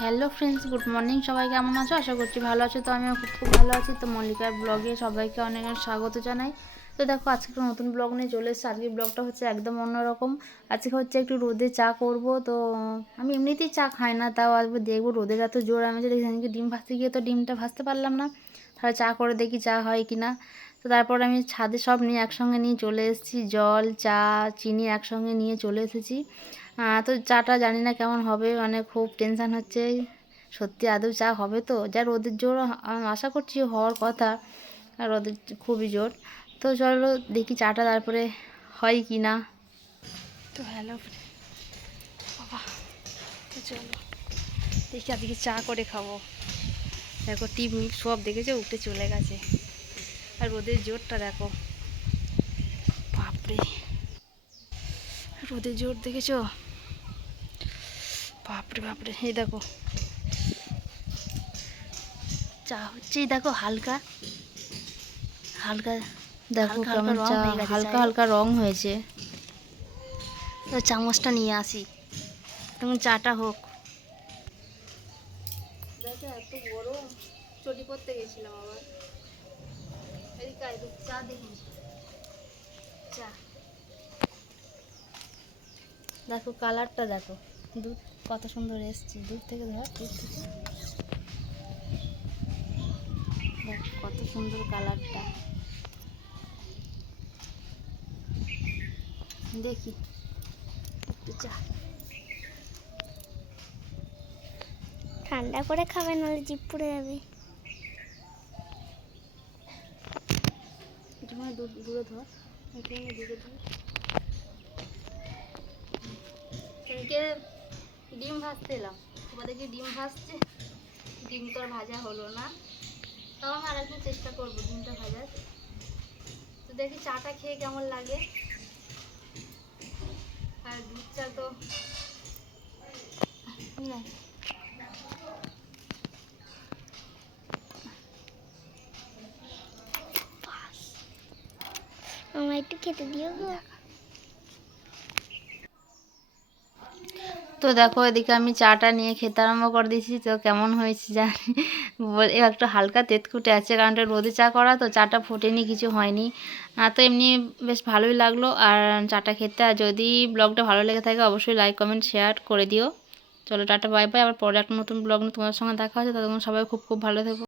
Hello friends, good morning. সবাই কেমন আছো? আশা করছি ভালো আছো। তো আমিও খুব ভালো আছি। তো মল্লিকার ব্লগে সবাইকে অনেক অনেক স্বাগত জানাই। তো দেখো, আজকে একটা নতুন ব্লগ নিয়ে চলে এসেছি। আজকের ব্লগটা হচ্ছে একদম অন্যরকম। আজকে হচ্ছে একটু রোদে চা করব। তো আমি এমনিতেই চা খাই না, তাও আজকে দেখবো রোদের এত জোর। আমি যে দেখি ডিম ভাজতে গিয়ে তো ডিমটা ভাজতে পারলাম না, তাহলে চা করে দেখি চা হয় কি না। তো তারপর আমি ছাদে সব নিয়ে একসঙ্গে নিয়ে চলে এসেছি, জল, চা, চিনি একসঙ্গে নিয়ে চলে এসেছি। তো চাটা জানি না কেমন হবে, মানে খুব টেনশান হচ্ছে। সত্যি আদৌ চা হবে তো? যা রোদের জোর আশা করছি হওয়ার কথা, আর রোদের খুবই জোর। তো চলো দেখি চাটা তারপরে হয় কি না। তো হ্যালো বাবা, তো চলো দেখি আজকে চা করে খাবো। দেখো টিপ মিপ সব দেখেছে, উঠে চলে গেছে। আর রোদের জোরটা দেখো, বাপরে রোদের জোর দেখেছো? বাপরে বাপরে, এই দেখো চা হচ্ছে, দেখো হালকা হালকা, দেখো কেমন চা হালকা হালকা রং হয়েছে। তো চামচটা নিয়ে আসি, তখন চাটা হোক। দেখো এত গরম, চটি পড়তে গেছিলাম আবার। এদিকে চা দেখি, চা দেখো, কালারটা দেখো, দুধ কত সুন্দর এসছে। দূর থেকে ধর, দূর থেকে দেখ কত সুন্দর কালারটা। দেখি একটু চা, ঠান্ডা করে খাবে, নাহলে জিভ পুড়ে যাবে। একটু মানে দূরে ধর, একটু দূরে ধর। সেদিকে ডিম ভাজতে এলাম, তোমাদেরকে ডিম ভাজছে, ডিম তো আর ভাজা হলো না। তাও আমি আরেকদিন চেষ্টা করবো ডিমটা ভাজার। তো দেখি চাটা খেয়ে কেমন লাগে। আর দুধ চা তো না, আমার একটু খেতে দিও গো। তো দেখো এদিকে আমি চাটা নিয়ে খেতে আরম্ভ করে দিয়েছি। তো কেমন হয়েছে জানি, একটু হালকা তেতকুটে আছে, কারণ এটা রোদে চা করা তো, চাটা ফোটেনি, কিছু হয়নি। তো এমনি বেশ ভালোই লাগলো আর চাটা খেতে। আর যদি ব্লগটা ভালো লেগে থাকে অবশ্যই লাইক কমেন্ট শেয়ার করে দিও। চলো টাটা বাই বাই, আবার পরে একটা নতুন ব্লগ নিয়ে তোমাদের সঙ্গে দেখা হচ্ছে। ততক্ষণ সবাই খুব খুব ভালো থেকো।